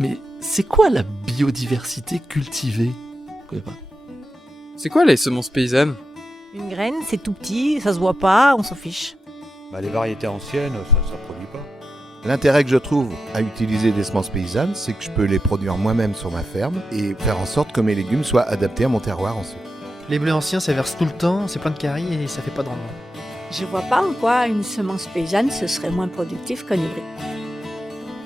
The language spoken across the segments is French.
Mais c'est quoi la biodiversité cultivée? Je connais pas. C'est quoi les semences paysannes? Une graine, c'est tout petit, ça se voit pas, on s'en fiche. Les variétés anciennes, ça produit pas. L'intérêt que je trouve à utiliser des semences paysannes, c'est que je peux les produire moi-même sur ma ferme et faire en sorte que mes légumes soient adaptés à mon terroir ensuite. Les blés anciens, ça verse tout le temps, c'est plein de caries et ça fait pas de rendement. Je vois pas en quoi une semence paysanne ce serait moins productif qu'un hybride.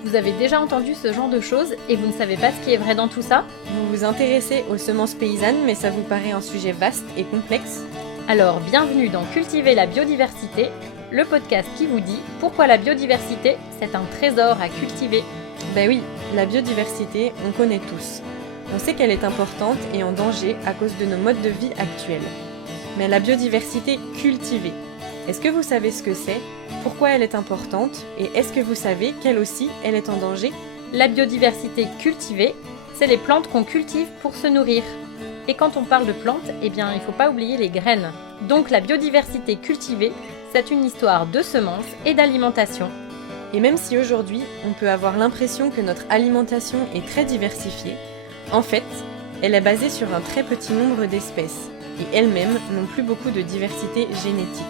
Vous avez déjà entendu ce genre de choses et vous ne savez pas ce qui est vrai dans tout ça? Vous vous intéressez aux semences paysannes, mais ça vous paraît un sujet vaste et complexe? Alors bienvenue dans Cultiver la biodiversité, le podcast qui vous dit pourquoi la biodiversité, c'est un trésor à cultiver. Ben oui, la biodiversité, on connaît tous. On sait qu'elle est importante et en danger à cause de nos modes de vie actuels. Mais la biodiversité cultivée, est-ce que vous savez ce que c'est? Pourquoi elle est importante? Et est-ce que vous savez qu'elle aussi, elle est en danger? La biodiversité cultivée, c'est les plantes qu'on cultive pour se nourrir. Et quand on parle de plantes, il ne faut pas oublier les graines. Donc la biodiversité cultivée, c'est une histoire de semences et d'alimentation. Et même si aujourd'hui, on peut avoir l'impression que notre alimentation est très diversifiée, en fait, elle est basée sur un très petit nombre d'espèces, et elles-mêmes n'ont plus beaucoup de diversité génétique.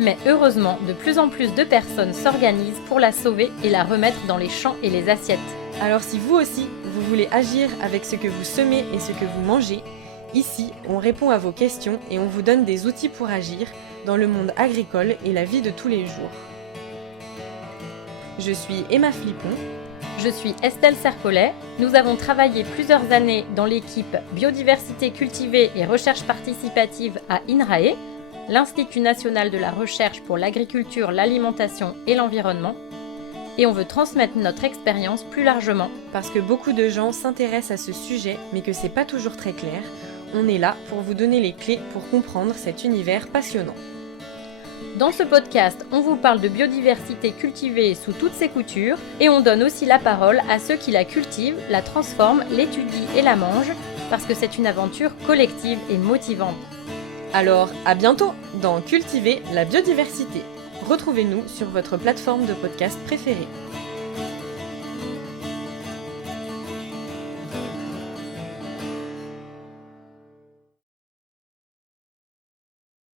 Mais heureusement, de plus en plus de personnes s'organisent pour la sauver et la remettre dans les champs et les assiettes. Alors si vous aussi, vous voulez agir avec ce que vous semez et ce que vous mangez, ici, on répond à vos questions et on vous donne des outils pour agir dans le monde agricole et la vie de tous les jours. Je suis Emma Flippon. Je suis Estelle Sercollet. Nous avons travaillé plusieurs années dans l'équipe Biodiversité cultivée et recherche participative à INRAE, l'Institut national de la recherche pour l'agriculture, l'alimentation et l'environnement. Et on veut transmettre notre expérience plus largement. Parce que beaucoup de gens s'intéressent à ce sujet, mais que c'est pas toujours très clair, on est là pour vous donner les clés pour comprendre cet univers passionnant. Dans ce podcast, on vous parle de biodiversité cultivée sous toutes ses coutures et on donne aussi la parole à ceux qui la cultivent, la transforment, l'étudient et la mangent parce que c'est une aventure collective et motivante. Alors, à bientôt dans Cultiver la biodiversité. Retrouvez-nous sur votre plateforme de podcast préférée.